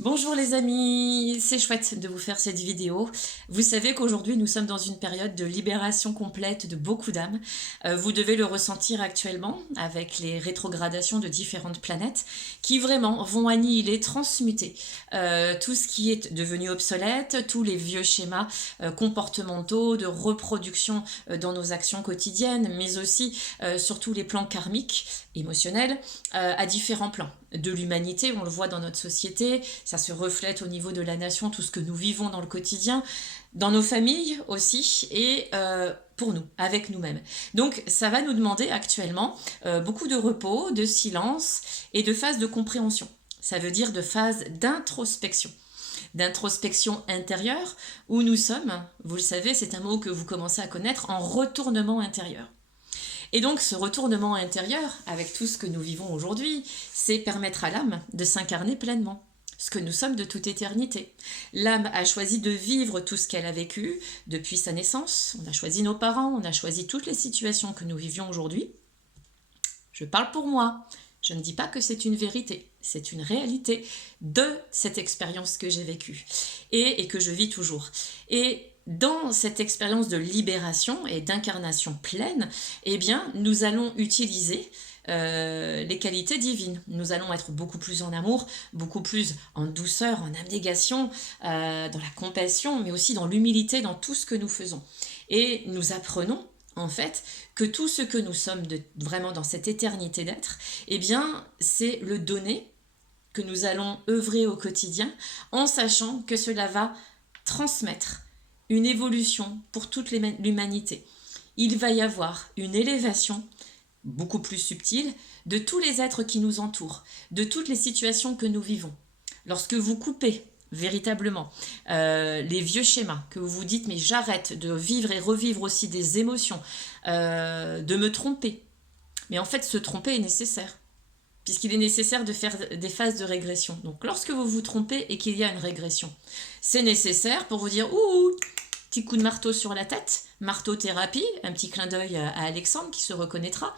Bonjour les amis, c'est chouette de vous faire cette vidéo. Vous savez qu'aujourd'hui nous sommes dans une période de libération complète de beaucoup d'âmes. Vous devez le ressentir actuellement avec les rétrogradations de différentes planètes qui vraiment vont annihiler, transmuter tout ce qui est devenu obsolète, tous les vieux schémas comportementaux de reproduction dans nos actions quotidiennes, mais aussi sur tous les plans karmiques, émotionnels, à différents plans de l'humanité, on le voit dans notre société, ça se reflète au niveau de la nation, tout ce que nous vivons dans le quotidien, dans nos familles aussi, et pour nous, avec nous-mêmes. Donc ça va nous demander actuellement beaucoup de repos, de silence et de phase de compréhension. Ça veut dire de phase d'introspection intérieure, où nous sommes, vous le savez, c'est un mot que vous commencez à connaître, en retournement intérieur. Et donc ce retournement intérieur, avec tout ce que nous vivons aujourd'hui, c'est permettre à l'âme de s'incarner pleinement, ce que nous sommes de toute éternité. L'âme a choisi de vivre tout ce qu'elle a vécu depuis sa naissance, on a choisi nos parents, on a choisi toutes les situations que nous vivions aujourd'hui. Je parle pour moi, je ne dis pas que c'est une vérité, c'est une réalité de cette expérience que j'ai vécue et que je vis toujours. Et dans cette expérience de libération et d'incarnation pleine, eh bien, nous allons utiliser les qualités divines. Nous allons être beaucoup plus en amour, beaucoup plus en douceur, en abnégation, dans la compassion, mais aussi dans l'humilité, dans tout ce que nous faisons. Et nous apprenons en fait, que tout ce que nous sommes vraiment dans cette éternité d'être, eh bien, c'est le donner que nous allons œuvrer au quotidien, en sachant que cela va transmettre une évolution pour toute l'humanité. Il va y avoir une élévation beaucoup plus subtile de tous les êtres qui nous entourent, de toutes les situations que nous vivons. Lorsque vous coupez véritablement les vieux schémas, que vous vous dites mais j'arrête de vivre et revivre aussi des émotions, de me tromper. Mais en fait, se tromper est nécessaire, puisqu'il est nécessaire de faire des phases de régression. Donc lorsque vous vous trompez et qu'il y a une régression, c'est nécessaire pour vous dire ouh, petit coup de marteau sur la tête, marteau-thérapie, un petit clin d'œil à Alexandre qui se reconnaîtra.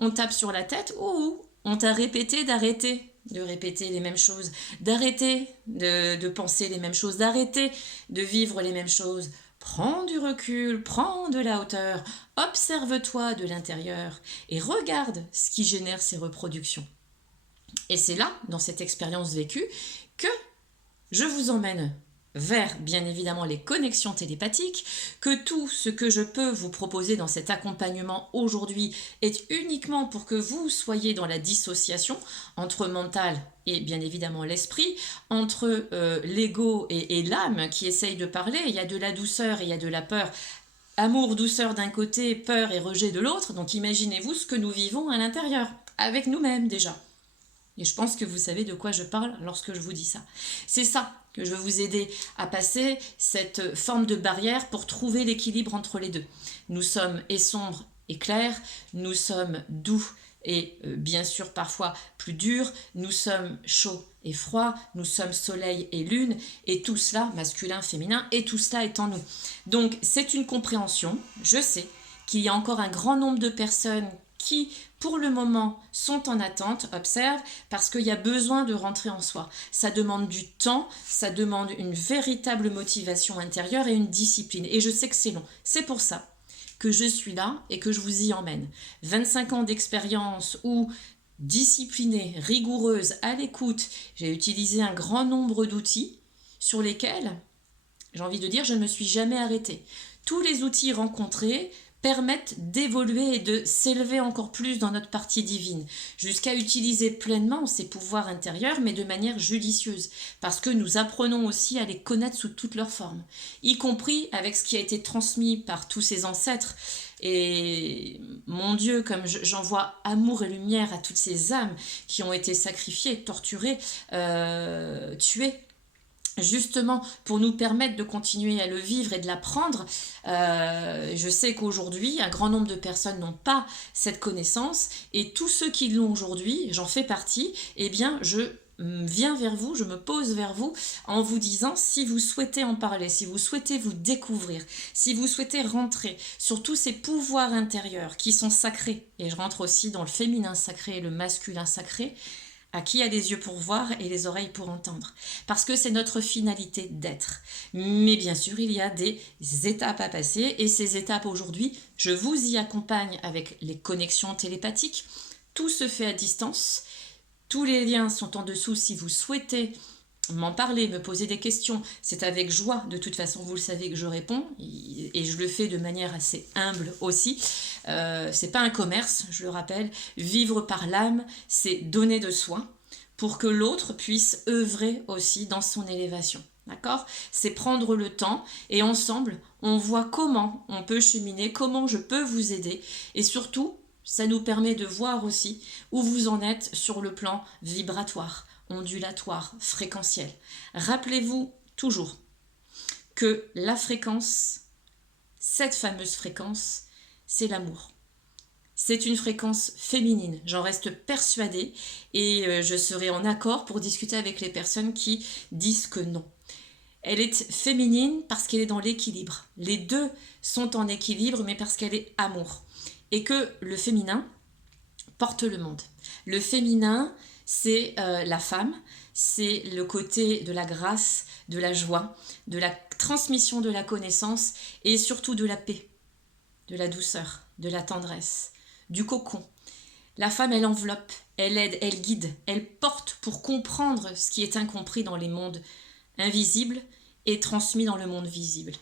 On tape sur la tête, ouh, on t'a répété d'arrêter de répéter les mêmes choses, d'arrêter de penser les mêmes choses, d'arrêter de vivre les mêmes choses. Prends du recul, prends de la hauteur, observe-toi de l'intérieur et regarde ce qui génère ces reproductions. Et c'est là, dans cette expérience vécue, que je vous emmène vers, bien évidemment, les connexions télépathiques, que tout ce que je peux vous proposer dans cet accompagnement aujourd'hui est uniquement pour que vous soyez dans la dissociation entre mental et bien évidemment l'esprit, entre l'ego et l'âme qui essaye de parler. Il y a de la douceur et il y a de la peur. Amour, douceur d'un côté, peur et rejet de l'autre. Donc imaginez-vous ce que nous vivons à l'intérieur, avec nous-mêmes déjà. Et je pense que vous savez de quoi je parle lorsque je vous dis ça. C'est ça que je veux vous aider à passer, cette forme de barrière pour trouver l'équilibre entre les deux. Nous sommes et sombres et clairs, nous sommes doux et bien sûr parfois plus durs, nous sommes chauds et froids, nous sommes soleil et lune, et tout cela, masculin, féminin, et tout cela est en nous. Donc c'est une compréhension, je sais qu'il y a encore un grand nombre de personnes qui, pour le moment, sont en attente, observe, parce qu'il y a besoin de rentrer en soi. Ça demande du temps, ça demande une véritable motivation intérieure et une discipline. Et je sais que c'est long. C'est pour ça que je suis là et que je vous y emmène. 25 ans d'expérience où disciplinée, rigoureuse, à l'écoute, j'ai utilisé un grand nombre d'outils sur lesquels, j'ai envie de dire, je ne me suis jamais arrêtée. Tous les outils rencontrés permettent d'évoluer et de s'élever encore plus dans notre partie divine, jusqu'à utiliser pleinement ces pouvoirs intérieurs, mais de manière judicieuse, parce que nous apprenons aussi à les connaître sous toutes leurs formes, y compris avec ce qui a été transmis par tous ces ancêtres. Et mon Dieu, comme j'envoie amour et lumière à toutes ces âmes qui ont été sacrifiées, torturées, tuées, justement pour nous permettre de continuer à le vivre et de l'apprendre. Je sais qu'aujourd'hui, un grand nombre de personnes n'ont pas cette connaissance, et tous ceux qui l'ont aujourd'hui, j'en fais partie, eh bien je viens vers vous, je me pose vers vous en vous disant, si vous souhaitez en parler, si vous souhaitez vous découvrir, si vous souhaitez rentrer sur tous ces pouvoirs intérieurs qui sont sacrés, et je rentre aussi dans le féminin sacré et le masculin sacré, À qui a les yeux pour voir et les oreilles pour entendre. Parce que c'est notre finalité d'être. Mais bien sûr, il y a des étapes à passer. Et ces étapes aujourd'hui, je vous y accompagne avec les connexions télépathiques. Tout se fait à distance. Tous les liens sont en dessous si vous souhaitez m'en parler, me poser des questions. C'est avec joie. De toute façon, vous le savez que je réponds. Et je le fais de manière assez humble aussi. C'est pas un commerce, je le rappelle. Vivre par l'âme, c'est donner de soi pour que l'autre puisse œuvrer aussi dans son élévation. D'accord? C'est prendre le temps et ensemble, on voit comment on peut cheminer, comment je peux vous aider et surtout, ça nous permet de voir aussi où vous en êtes sur le plan vibratoire, ondulatoire, fréquentiel. Rappelez-vous toujours que la fréquence, cette fameuse fréquence, c'est l'amour. C'est une fréquence féminine, j'en reste persuadée et je serai en accord pour discuter avec les personnes qui disent que non. Elle est féminine parce qu'elle est dans l'équilibre. Les deux sont en équilibre mais parce qu'elle est amour. Et que le féminin porte le monde. Le féminin, c'est la femme, c'est le côté de la grâce, de la joie, de la transmission de la connaissance et surtout de la paix, de la douceur, de la tendresse, du cocon. La femme, elle enveloppe, elle aide, elle guide, elle porte pour comprendre ce qui est incompris dans les mondes invisibles et transmis dans le monde visible.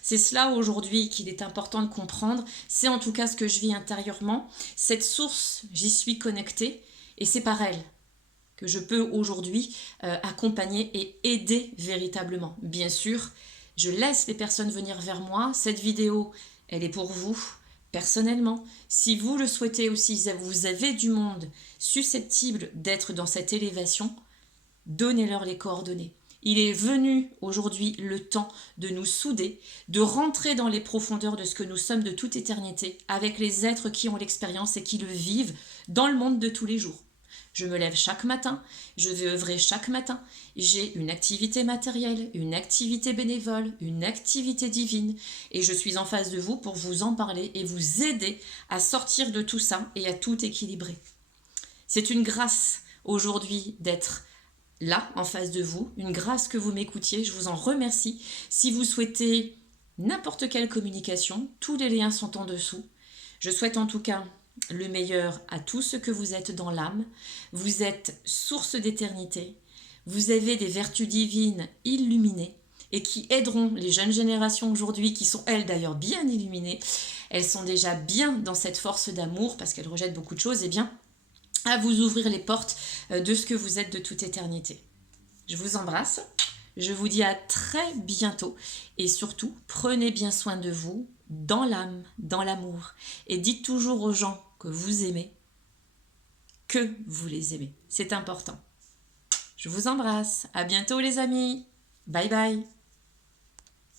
C'est cela aujourd'hui qu'il est important de comprendre. C'est en tout cas ce que je vis intérieurement. Cette source, j'y suis connectée et c'est par elle que je peux aujourd'hui accompagner et aider véritablement. Bien sûr, je laisse les personnes venir vers moi. Cette vidéo, elle est pour vous, personnellement. Si vous le souhaitez aussi, vous avez du monde susceptible d'être dans cette élévation, donnez-leur les coordonnées. Il est venu aujourd'hui le temps de nous souder, de rentrer dans les profondeurs de ce que nous sommes de toute éternité, avec les êtres qui ont l'expérience et qui le vivent dans le monde de tous les jours. Je me lève chaque matin, je vais œuvrer chaque matin, j'ai une activité matérielle, une activité bénévole, une activité divine, et je suis en face de vous pour vous en parler et vous aider à sortir de tout ça et à tout équilibrer. C'est une grâce aujourd'hui d'être là, en face de vous, une grâce que vous m'écoutiez, je vous en remercie. Si vous souhaitez n'importe quelle communication, tous les liens sont en dessous. Je souhaite en tout cas le meilleur à tous ceux que vous êtes dans l'âme. Vous êtes source d'éternité, vous avez des vertus divines illuminées et qui aideront les jeunes générations aujourd'hui, qui sont elles d'ailleurs bien illuminées, elles sont déjà bien dans cette force d'amour parce qu'elles rejettent beaucoup de choses, et bien à vous ouvrir les portes de ce que vous êtes de toute éternité. Je vous embrasse, je vous dis à très bientôt et surtout, prenez bien soin de vous dans l'âme, dans l'amour et dites toujours aux gens que vous aimez, que vous les aimez. C'est important. Je vous embrasse, à bientôt les amis, bye bye.